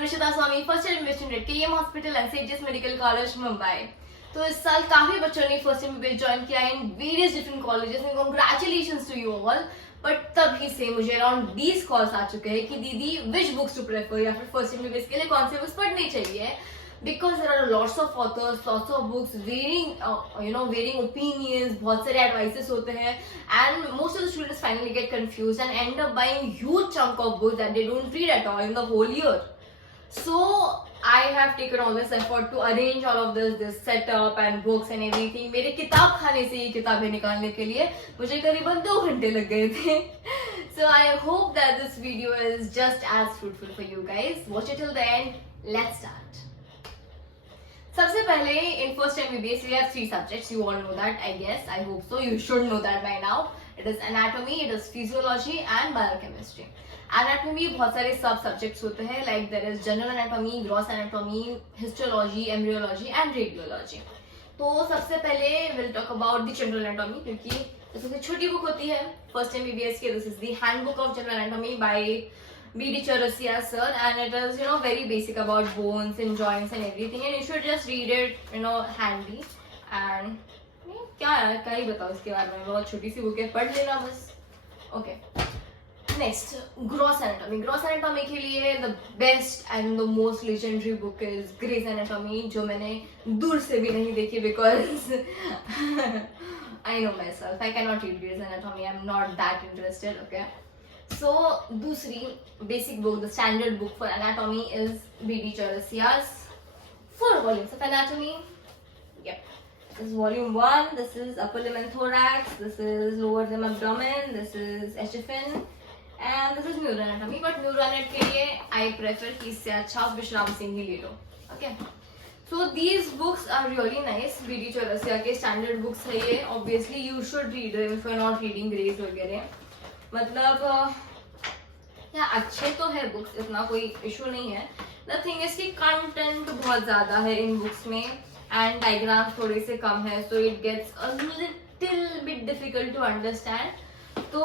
I'm Nishita Swami, first year MBBS at KEMH Hospital and St. Medical College, Mumbai. तो इस साल काफी बच्चों ने फर्स्ट MBBS ज्वाइन किया इन वेरियस डिफरेंट कॉलेजेस में. Congratulations to you all. But तभी से मुझे अराउंड 20 कॉल्स आ चुके हैं कि दीदी विच बुक्स टू प्रेफर, या फिर फर्स्ट MBBS के लिए कौन से बुक्स पढ़नी चाहिए. Because there are lots of authors, lots of books, varying opinions, बहुत सारे advices होते हैं, and most of the students finally get confused and end up buying huge chunk of books that they don't read at all in the whole year. So I have taken all this effort to arrange all of this setup and books and everything. मेरे किताब खाने से ये किताबें निकालने के लिए मुझे करीबन 2 घंटे लग गए थे. So I hope that this video is just as fruitful for you guys. Watch it till the end. Let's start. सबसे पहले in first MBBS we have 3 subjects. You all know that, I guess. I hope so. You should know that by now. It is anatomy, it is physiology and biochemistry. Anatomy बहुत सारे सब subjects होते हैं, like there is general anatomy, gross anatomy, histology, embryology and radiology. तो सबसे पहले we'll talk about the general anatomy, क्योंकि सबसे छोटी बुक होती है first MBBS की. This is the handbook of general anatomy by B.D. Chaurasia sir, and it is very basic about bones and joints and everything, and you should just read it handy. And क्या ही बताओ इसके बारे में, बहुत छोटी सी book है, पढ़ लेना बस. Okay, next gross anatomy. Gross anatomy के लिए the best and the most legendary book is grace anatomy, जो मैंने दूर से भी नहीं देखी because I know my self, I can not read grace anatomy, I am not that interested. Okay, so दूसरी basic book, the standard book for anatomy is B.D. Chaurasia's 4 volumes of anatomy. Yep, this is volume 1. This is upper limb and thorax, this is lower limb abdomen, this is HFN and this is neuro anatomy. But neuro anatomy के लिए I prefer कि इससे अच्छा विश्राम सिंह ही ले लो. Okay, so these books are really nice. B.D. Chaurasia के standard books है ये. Obviously you should read them if you are not reading Grace वगैरह. मतलब या अच्छे तो है बुक्स, इतना कोई इशू नहीं है. द थिंग इज कि कंटेंट बहुत ज्यादा है इन बुक्स में एंड डायग्राम थोड़े से कम है, so it gets a little bit difficult to understand. तो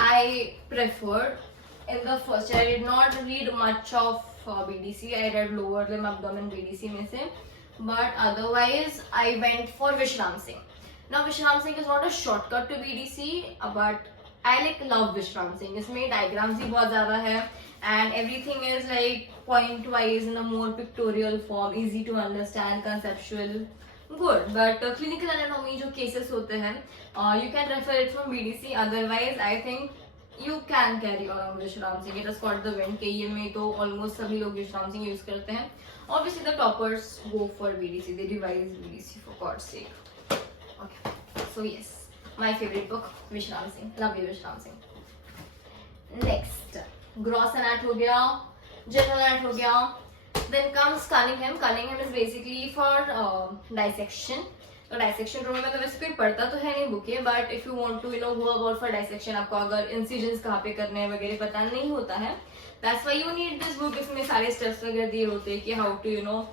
I preferred in the first, I did not read much of BDC. I read lower limb abdomen BDC में से, but otherwise I went for Vishram Singh. Now Vishram Singh is not a shortcut to BDC, बट I love विश्राम सिंह. इसमें diagrams भी बहुत ज्यादा है and everything is like point wise in a more pictorial form, easy to understand, conceptual, good. But clinical anatomy जो cases होते हैं, you can refer it from BDC. Otherwise I think you can carry on विश्राम Singh. It has got the wind. KEM में तो almost सभी लोग विश्राम Singh use करते हैं. Obviously the toppers go for BDC. They revise BDC for God's sake. Okay, so yes, my favorite book, विश्राम Singh. Love you विश्राम सिंह. Next, gross anat हो गया, general anat हो गया. Then comes Cunningham. Cunningham is basically for dissection. तो dissection room में तो वैसे कोई पढ़ता तो है नहीं बुक है, but if you want to go about for dissection, आपको अगर incisions कहाँ पे करने हैं वगैरह पता नहीं होता है, that's why you need this book. इसमें सारे steps वगैरह दिए होते हैं कि how to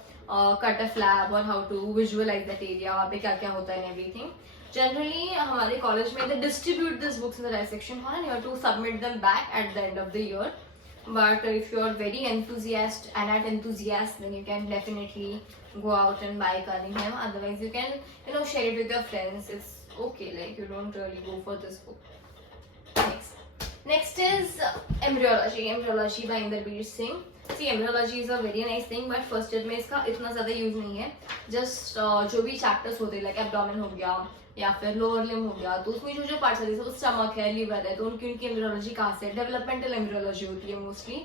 cut a flap or how to visualize that area, वहाँ पे क्या क्या होता है and everything. Generally हमारे कॉलेज में they distribute this books in the dissection hall and you have to submit them back at the end of the year. But if you are very enthusiast, then you can definitely go out and buy Cunningham. Otherwise you can share it with your friends. It's okay, like you don't really go for this book. Next is embryology by Inderbir Singh. See, embryology is a very nice thing, but first year में इसका इतना ज़्यादा use नहीं है. Just जो भी chapters होते हैं like abdomen हो गया या फिर लोअर लिम्ब हो गया, तो उसमें जो पार्ट्स होते हैं, स्टमक है, लिवर है, तो उनकी एम्ब्रियोलॉजी कहाँ से, डेवलपमेंटल एम्ब्रियोलॉजी होती है मोस्टली.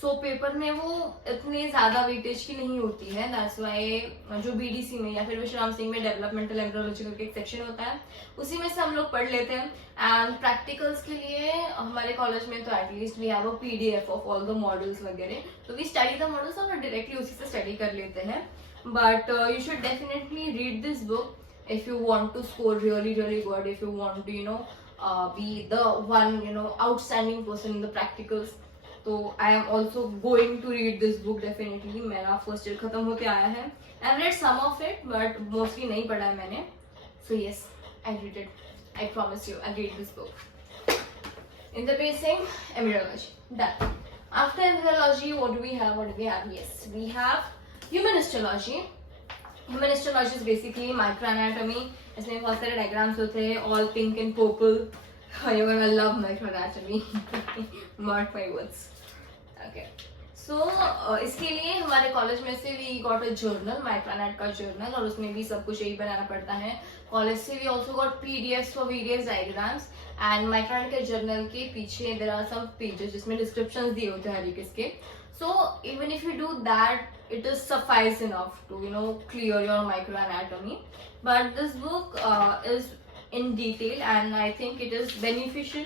सो पेपर में वो इतनी ज्यादा वेटेज की नहीं होती है. दैट्स वाई जो BDC में या फिर विश्राम सिंह में डेवलपमेंटल एम्ब्रियोलॉजी करके एक सेक्शन होता है, उसी में से हम लोग पढ़ लेते हैं. एंड प्रैक्टिकल्स के लिए हमारे कॉलेज में तो at least we have a PDF of all the models वगैरह, तो वी स्टडी द मॉडल्स और डायरेक्टली उसी से स्टडी कर लेते हैं. But you should definitely read this book if you want to score really good, if you want to be the one outstanding person in the practicals. So I am also going to read this book definitely. मेरा first year खत्म होके आया है. I have read some of it but mostly नहीं पढ़ा है मैंने. So yes, I read it. I promise you, I read this book. In the basic embryology, done. After embryology, what do we have? Yes, we have human histology. Human histology is basically microanatomy. इसमें बहुत सारे diagrams होते हैं, all pink and purple. You're gonna love microanatomy. Mark my words. Okay. So इसके लिए हमारे college में से we got a journal, microanat का journal, और उसमें भी सब कुछ यही बनाना पड़ता है. कॉलेज से we also got PDFs for various diagrams. And microanat के journal के पीछे there are some pages जिसमें descriptions दिए होते हैं हर एक इसके. So even if you do that, it is suffice enough to clear your microanatomy. But this book is in detail and I think it is beneficial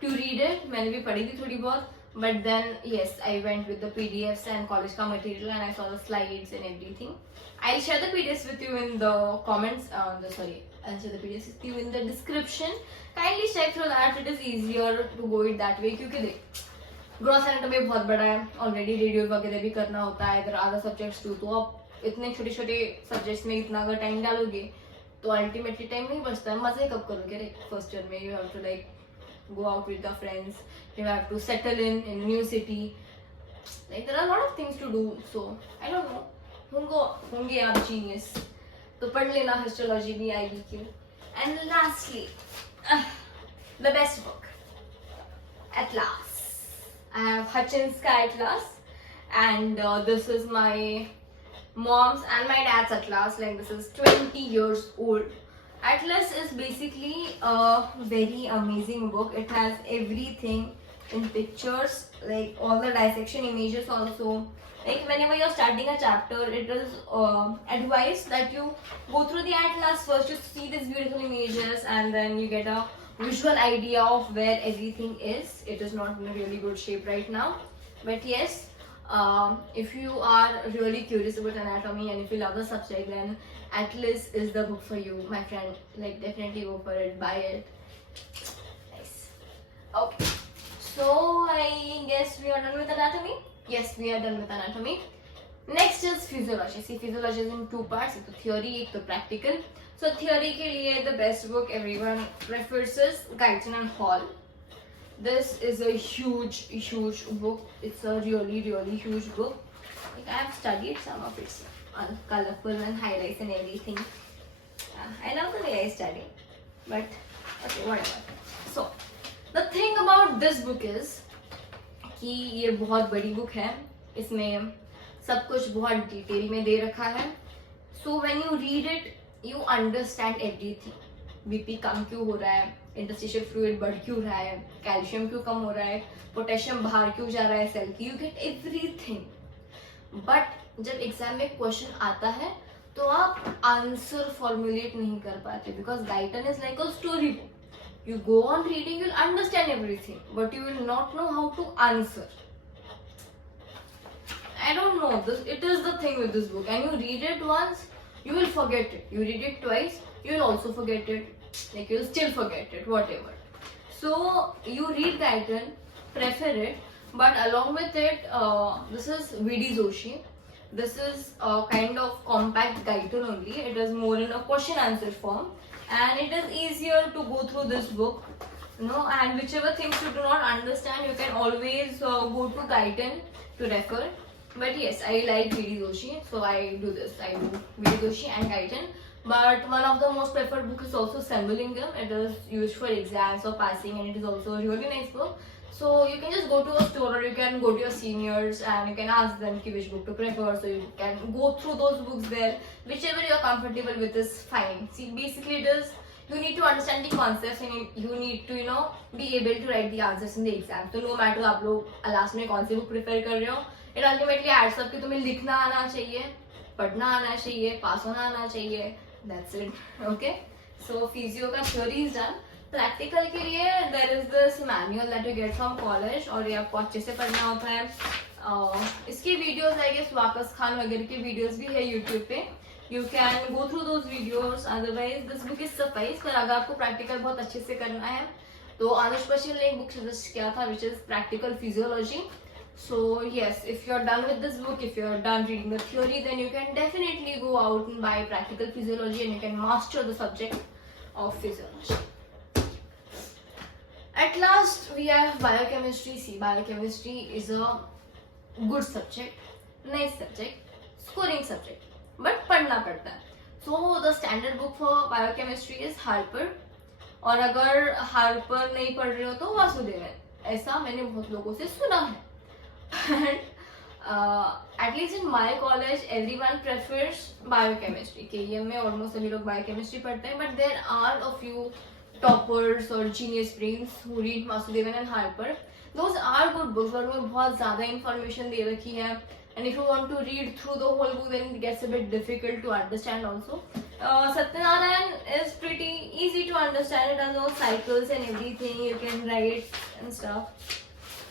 to read it. मैंने भी पढ़ी थी थोड़ी बहुत, but then yes, I went with the PDFs and college का material and I saw the slides and everything. I'll share the PDFs with you in the comments. I'll share the PDFs with you in the description. Kindly check through that. It is easier to go it that way क्योंकि देख gross anatomy बहुत बड़ा है, already radio वगैरह भी करना होता है, इधर अदर सब्जेक्ट्स टू. तो आप इतने छोटे छोटे सब्जेक्ट्स में इतना अगर टाइम डालोगे तो अल्टीमेटली टाइम नहीं बचता है. मजे कब करोगे? फर्स्ट ईयर में you have to like go out with the friends, you have to settle in a new city, like there are a lot of things to do. So I don't know, होंगे आप genius तो पढ़ लेना, histology भी आएगी क्यों. And lastly, the best book, Atlas. I have Hutchins का Atlas, and this is my mom's and my dad's Atlas. Like this is 20 years old. Atlas is basically a very amazing book. It has everything in pictures, like all the dissection images also. Like whenever you're starting a chapter, it is advised that you go through the Atlas first, just see these beautiful images, and then you get a visual idea of where everything is. It is not in a really good shape right now, but yes, if you are really curious about anatomy and if you love the subject, then Atlas is the book for you, my friend. Like definitely go for it, buy it. Nice. Okay, so I guess we are done with anatomy. Yes, we are done with anatomy. Next is physiology. See, physiology is in two parts, एक तो theory, एक तो practical. So theory के लिए the best book everyone prefers is Guyton and Hall. This is a huge book. It's a really huge book. Like I have studied some of it, colorful and highlights and everything. I love the way I study, but okay, whatever. So the thing about this book is कि ये बहुत बड़ी book है, इसमें सब कुछ बहुत detail में दे रखा है. So when you read it, you understand everything. BP कम क्यों हो रहा है, इंटरस्टिशियल फ्लूइड बढ़ क्यों रहा है, कैल्शियम क्यों कम हो रहा है, पोटेशियम बाहर क्यों जा रहा है सेल की, यू गेट एवरीथिंग. बट जब एग्जाम में क्वेश्चन आता है तो आप आंसर फॉर्मुलेट नहीं कर पाते, because Guyton is like a story book. You go on reading, you'll understand everything, but you will not know how to answer. I don't know, it is the thing with this book, and you read it once, you will forget it. You read it twice, you will also forget it. Like you'll still forget it, whatever. So you read Guyton, prefer it, but along with it, this is V.D. Joshi. This is a kind of compact Guyton only. It is more in a question answer form. And it is easier to go through this book, and whichever things you do not understand, you can always go to Guyton to refer. But yes, I like V.D. Joshi, so I do this. I do V.D. Joshi and Guyton. But one of the most preferred book is also Sembolingam. It is used for exams or passing, and it is also a really nice book. So you can just go to a store, or you can go to your seniors and you can ask them which book to prefer. So you can go through those books there. Whichever you are comfortable with is fine. See, basically it is, you need to understand the concepts and you need to be able to write the answers in the exam. So no matter आप लोग last में कौन सी book prefer कर रहे हो, it ultimately adds up कि तुम्हें लिखना आना चाहिए, पढ़ना आना चाहिए, पास होना आना चाहिए. That's it. Okay. So physio का theory is done. प्रैक्टिकल के लिए there is this manual that you get from college, और ये आपको अच्छे से पढ़ना होता है. इसकी videos I guess Waqas Khan वगैरह की वीडियोस भी है यूट्यूब पे. You can go through those videos. Otherwise this book is suffice. पर अगर आपको प्रैक्टिकल बहुत अच्छे से करना है तो अनुज पटेल ने एक बुक सजेस्ट किया था which is practical physiology. So yes, if you're done with this book, if you're done reading the theory, then you can definitely go out and buy practical physiology and you can master the subject of physiology. At last we have biochemistry. See, biochemistry is a good subject, nice subject, scoring subject, but पढ़ना पड़ता है. So the standard book for biochemistry is Harper. और अगर Harper नहीं पढ़ रहे हो तो वासुदेवन. ऐसा मैंने बहुत लोगों से सुना है. And at least in my college everyone prefers biochemistry. KEM में almost सभी लोग biochemistry पढ़ते हैं, but there are a few toppers or genius brains who read Vasudevan and Harper. Those are good books, but उनमें बहुत ज़्यादा information दे रखी है. And if you want to read through the whole book, then it gets a bit difficult to understand also. Satyanarayan is pretty easy to understand. It has all cycles and everything. You can write and stuff.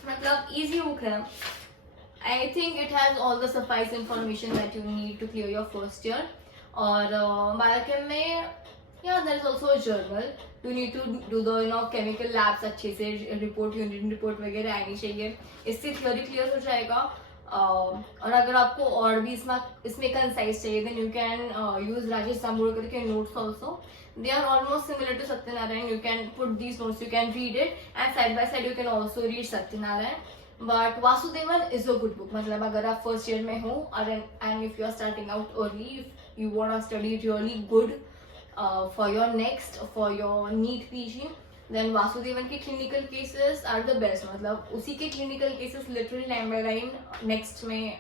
मतलब easy book है. I think it has all the suffice information that you need to clear your first year. और biochem में yeah, there is also a journal. You need to do the chemical labs अच्छे से report, unit report वगैरह आनी चाहिए. इससे theory clear हो जाएगा. और अगर आपको और भी इसमें कंसाइज चाहिए then you can use Rajesh जांभूलकर के notes also. They are almost similar to Satyanarayan. You can put these notes, you can read it, and side by side you can also read Satyanarayan. But Vasudevan is a good book. मतलब अगर आप first year में हो and if you are starting out early, if you want to study really good for your NEET PG, then Vasudevan के clinical cases are the best. मतलब उसी के clinical cases literally line by line next में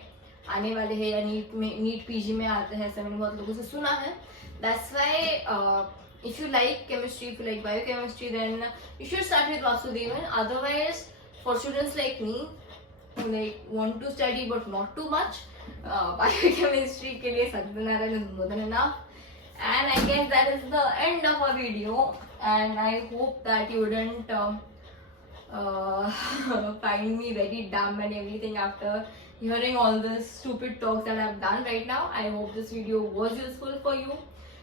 आने वाले हैं या NEET PG में आते हैं. ऐसा मैंने बहुत लोगों से सुना है. That's why if you like chemistry, if you like biochemistry, then you should start with Vasudevan. Otherwise, for students like me who like want to study but not too much, biochemistry के लिए Satyanarayan is more than enough. And I guess that is the end of our video. And I hope that you didn't find me very dumb and everything after hearing all the stupid talks that I've done right now. I hope this video was useful for you.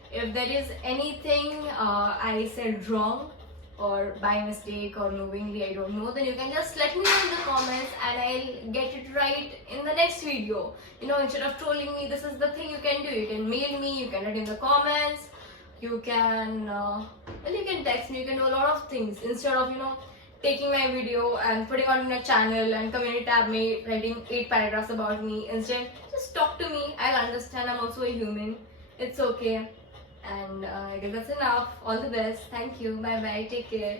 If there is anything I said wrong or by mistake or knowingly, I don't know, then you can just let me know in the comments and I'll get it right in the next video. Instead of trolling me, this is the thing you can do. You can mail me, you can write in the comments, you can you can text me, you can do a lot of things instead of taking my video and putting on a channel and community tab me writing 8 paragraphs about me. Instead, just talk to me. I'll understand. I'm also a human. It's okay. And I guess that's enough. All the best. Thank you. Bye bye. Take care.